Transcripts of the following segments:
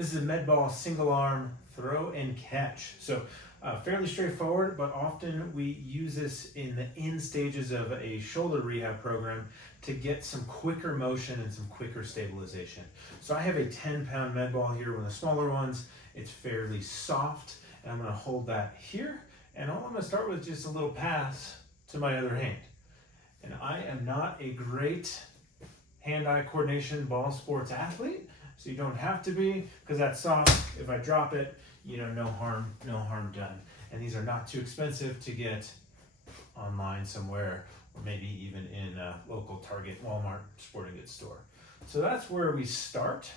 This is a med ball single arm throw and catch. So fairly straightforward, but often we use this in the end stages of a shoulder rehab program to get some quicker motion and some quicker stabilization. So I have a 10-pound med ball here, one of the smaller ones. It's fairly soft, and I'm gonna hold that here, and all I'm gonna start with is just a little pass to my other hand. And I am not a great hand-eye coordination ball sports athlete, so you don't have to be, because that's soft. If I drop it, no harm done. And these are not too expensive to get online somewhere, or maybe even in a local Target, Walmart, sporting goods store. So that's where we start.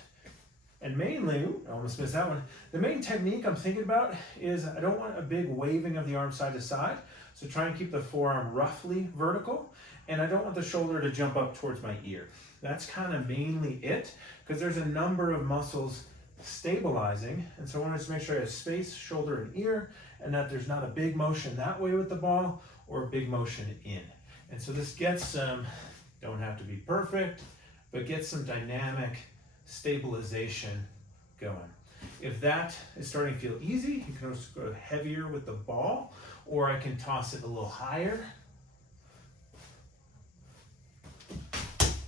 And mainly, I almost missed that one. The main technique I'm thinking about is I don't want a big waving of the arm side to side. So try and keep the forearm roughly vertical. And I don't want the shoulder to jump up towards my ear. That's kind of mainly it, because there's a number of muscles stabilizing. And so I want to just make sure I have space, shoulder and ear, and that there's not a big motion that way with the ball or a big motion in. And so this gets some, don't have to be perfect, but get some dynamic stabilization going. If that is starting to feel easy, you can also go heavier with the ball, or I can toss it a little higher.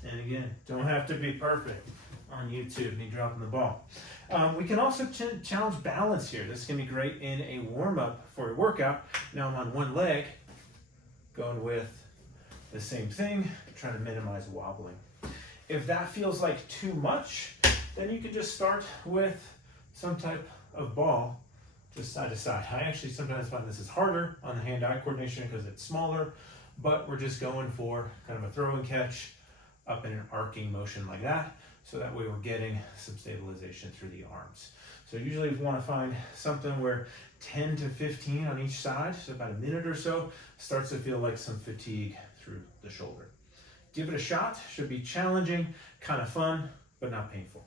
And again, don't have to be perfect on YouTube, me dropping the ball. We can also challenge balance here. This can be great in a warm-up for a workout. Now I'm on one leg, going with the same thing, trying to minimize wobbling. If that feels like too much, then you can just start with some type of ball, just side to side. I actually sometimes find this is harder on the hand-eye coordination because it's smaller, but we're just going for kind of a throw and catch up in an arcing motion like that. So that way we're getting some stabilization through the arms. So usually we want to find something where 10 to 15 on each side, so about a minute or so, starts to feel like some fatigue through the shoulder. Give it a shot, should be challenging, kind of fun, but not painful.